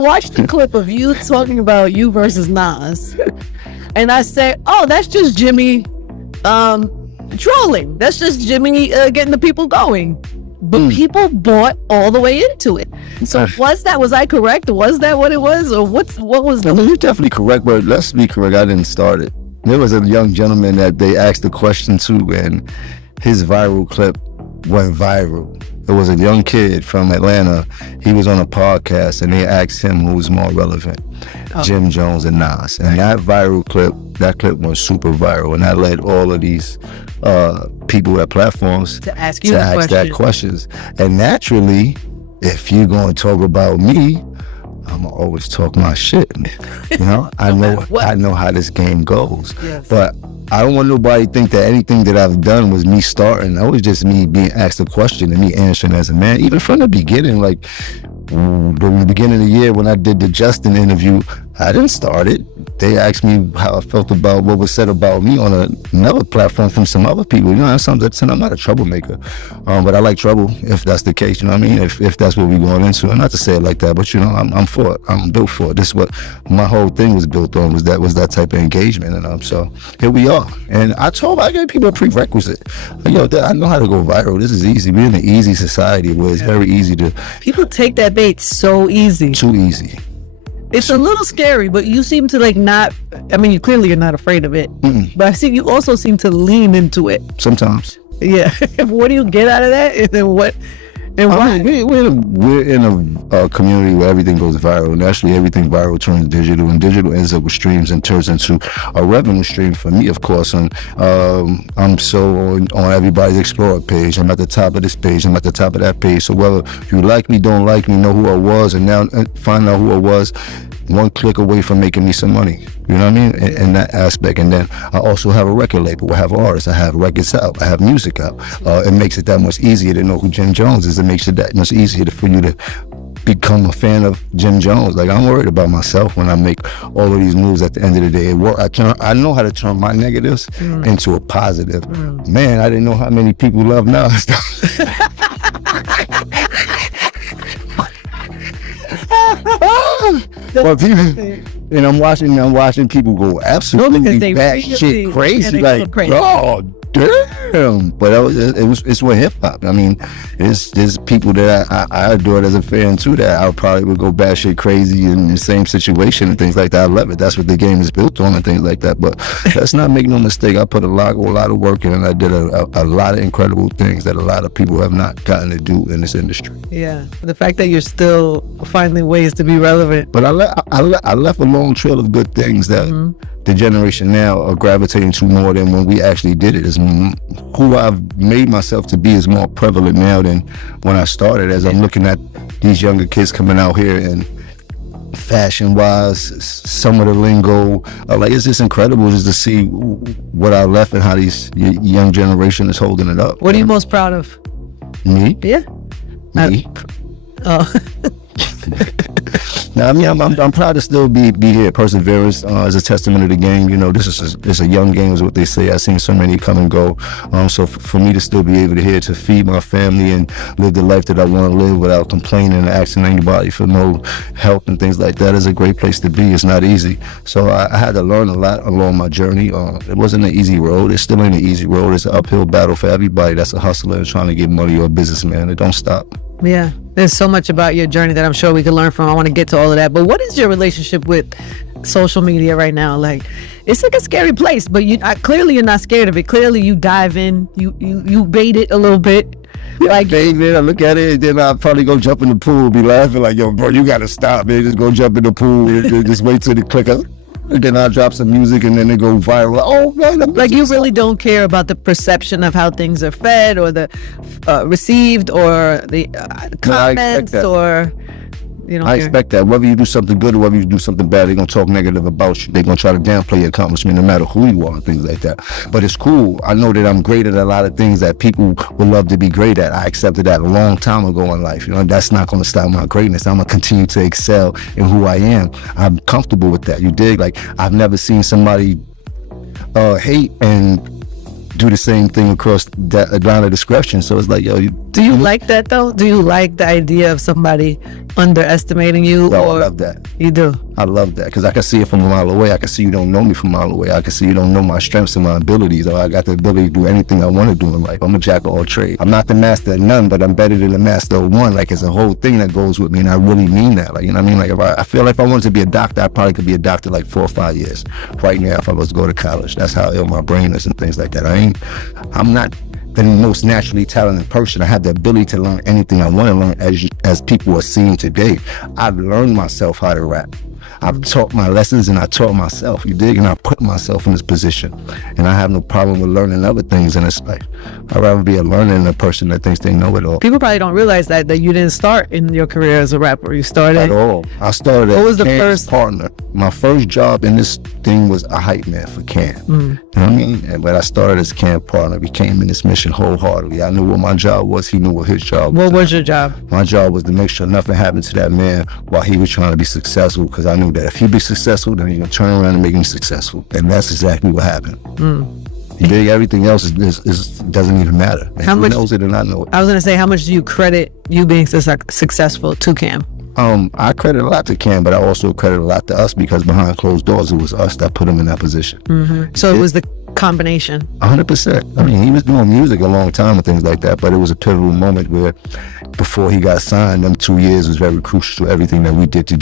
watched the clip of you talking about you versus Nas, and I said, "Oh, that's just Jimmy trolling. That's just Jimmy getting the people going." But people bought all the way into it. So was I correct? Was that what it was, or what was? I mean, you're definitely correct, but let's be correct. I didn't start it. There was a young gentleman that they asked the question to, and his viral clip went viral. It was a young kid from Atlanta. He was on a podcast, and they asked him who was more relevant, Jim Jones and Nas. And that clip went super viral, and that led all of these people at platforms to ask that questions. And naturally, if you're going to talk about me, I'm gonna always talk my shit. You know, I know how this game goes. Yes. But I don't want nobody to think that anything that I've done was me starting. That was just me being asked a question and me answering as a man. Even from the beginning, like the beginning of the year when I did the Justin interview, I didn't start it. They asked me how I felt about what was said about me on another platform from some other people. You know, I'm not a troublemaker, but I like trouble if that's the case. You know what I mean? If that's what we're going into, and not to say it like that, but you know, I'm for it. I'm built for it. This is what my whole thing was built on, was that type of engagement, and so here we are. And I gave people a prerequisite. Like, yo, I know how to go viral. This is easy. We're in an easy society where it's very easy to. People take that bait so easy. Too easy. It's a little scary, but you seem to not. I mean, you clearly are not afraid of it. But I see you also seem to lean into it. Sometimes. Yeah. What do you get out of that? And then what? And why? Mean, we're in a community where everything goes viral. Naturally, everything viral turns digital, and digital ends up with streams and turns into a revenue stream for me, of course. And I'm so on everybody's Explorer page. I'm at the top of this page. I'm at the top of that page. So whether you like me, don't like me, know who I was, and now find out who I was, one click away from making me some money. You know what I mean? In that aspect. And then I also have a record label. I have artists. I have records out. I have music out. It makes it that much easier to know who Jim Jones is. It makes it that much easier for you to become a fan of Jim Jones. Like, I'm worried about myself when I make all of these moves. At the end of the day, I know how to turn my negatives into a positive. Man, I didn't know how many people love Nas. Well, people, and I'm watching people go absolutely batshit crazy, like, oh damn! But it's with hip hop. I mean, there's people that I adored as a fan too, that I probably would go batshit crazy in the same situation and things like that. I love it. That's what the game is built on and things like that. But let's not make no mistake. I put a lot of work in, and I did a lot of incredible things that a lot of people have not gotten to do in this industry. Yeah, the fact that you're still finding ways to be relevant. But I left a long trail of good things that the generation now are gravitating to more than when we actually did it. Is who I've made myself to be is more prevalent now than when I started. As I'm looking at these younger kids coming out here and fashion-wise, some of the lingo, like, it's just incredible just to see what I left and how these young generation is holding it up. What are you most proud of? Me? Yeah. Me? Now, I mean, I'm proud to still be here. Perseverance is a testament of the game. You know, this is a young game, is what they say. I've seen so many come and go. So for me to still be able to feed my family and live the life that I want to live without complaining and asking anybody for no help and things like that is a great place to be. It's not easy. So I had to learn a lot along my journey. It wasn't an easy road. It still ain't an easy road. It's an uphill battle for everybody that's a hustler and trying to get money or a businessman. It don't stop. Yeah, there's so much about your journey that I'm sure we can learn from. I want to get to all of that. But what is your relationship with social media right now? Like, it's like a scary place, but clearly you're not scared of it. Clearly you dive in, you bait it a little bit. Like, David, I look at it, then I'll probably go jump in the pool, be laughing like, yo, bro, you got to stop, man. Just go jump in the pool, just wait till the clicker. And then I'll drop some music and then they go viral. Oh, man. Like, you really don't care about the perception of how things are fed or the received or the comments, or you don't care. Expect that. Whether you do something good or whether you do something bad, they're going to talk negative about you. They're going to try to downplay your accomplishment no matter who you are and things like that. But it's cool. I know that I'm great at a lot of things that people would love to be great at. I accepted that a long time ago in life. You know, that's not going to stop my greatness. I'm going to continue to excel in who I am. I'm comfortable with that. You dig? Like, I've never seen somebody hate and do the same thing across that line of discretion. So it's like, yo, do you like that though? Do you like the idea of somebody underestimating you? Yo, or I love that. You do? I love that because I can see it from a mile away. I can see you don't know me from a mile away. I can see you don't know my strengths and my abilities. Or I got the ability to do anything I want to do in life. I'm a jack of all trades. I'm not the master of none, but I'm better than the master of one. Like, it's a whole thing that goes with me, and I really mean that. Like, you know what I mean? Like, I feel like if I wanted to be a doctor, I probably could be a doctor like 4 or 5 years right now if I was to go to college. That's how ill my brain is and things like that. I'm not the most naturally talented person. I have the ability to learn anything I want to learn, as people are seeing today. I've learned myself how to rap. I've taught my lessons and I taught myself, you dig? And I put myself in this position. And I have no problem with learning other things in this life. I'd rather be a learner than a person that thinks they know it all. People probably don't realize that you didn't start in your career as a rapper. You started At all. I started What was the Cam's first partner. My first job in this thing was a hype man for Cam. You know what I mean? But I started as Cam partner, became in this mission wholeheartedly. I knew what my job was. He knew what his job was. What was your job? My job was to make sure nothing happened to that man while he was trying to be successful, because I knew that if he'd be successful, then he's going to turn around and make him successful. And that's exactly what happened. You dig? Everything else doesn't even matter. How much knows it and I know it. I was going to say, how much do you credit you being successful to Cam? I credit a lot to Cam, but I also credit a lot to us, because behind closed doors, it was us that put him in that position. So it was the combination. 100%. I mean, he was doing music a long time and things like that, but it was a pivotal moment where, before he got signed, them 2 years was very crucial to everything that we did together.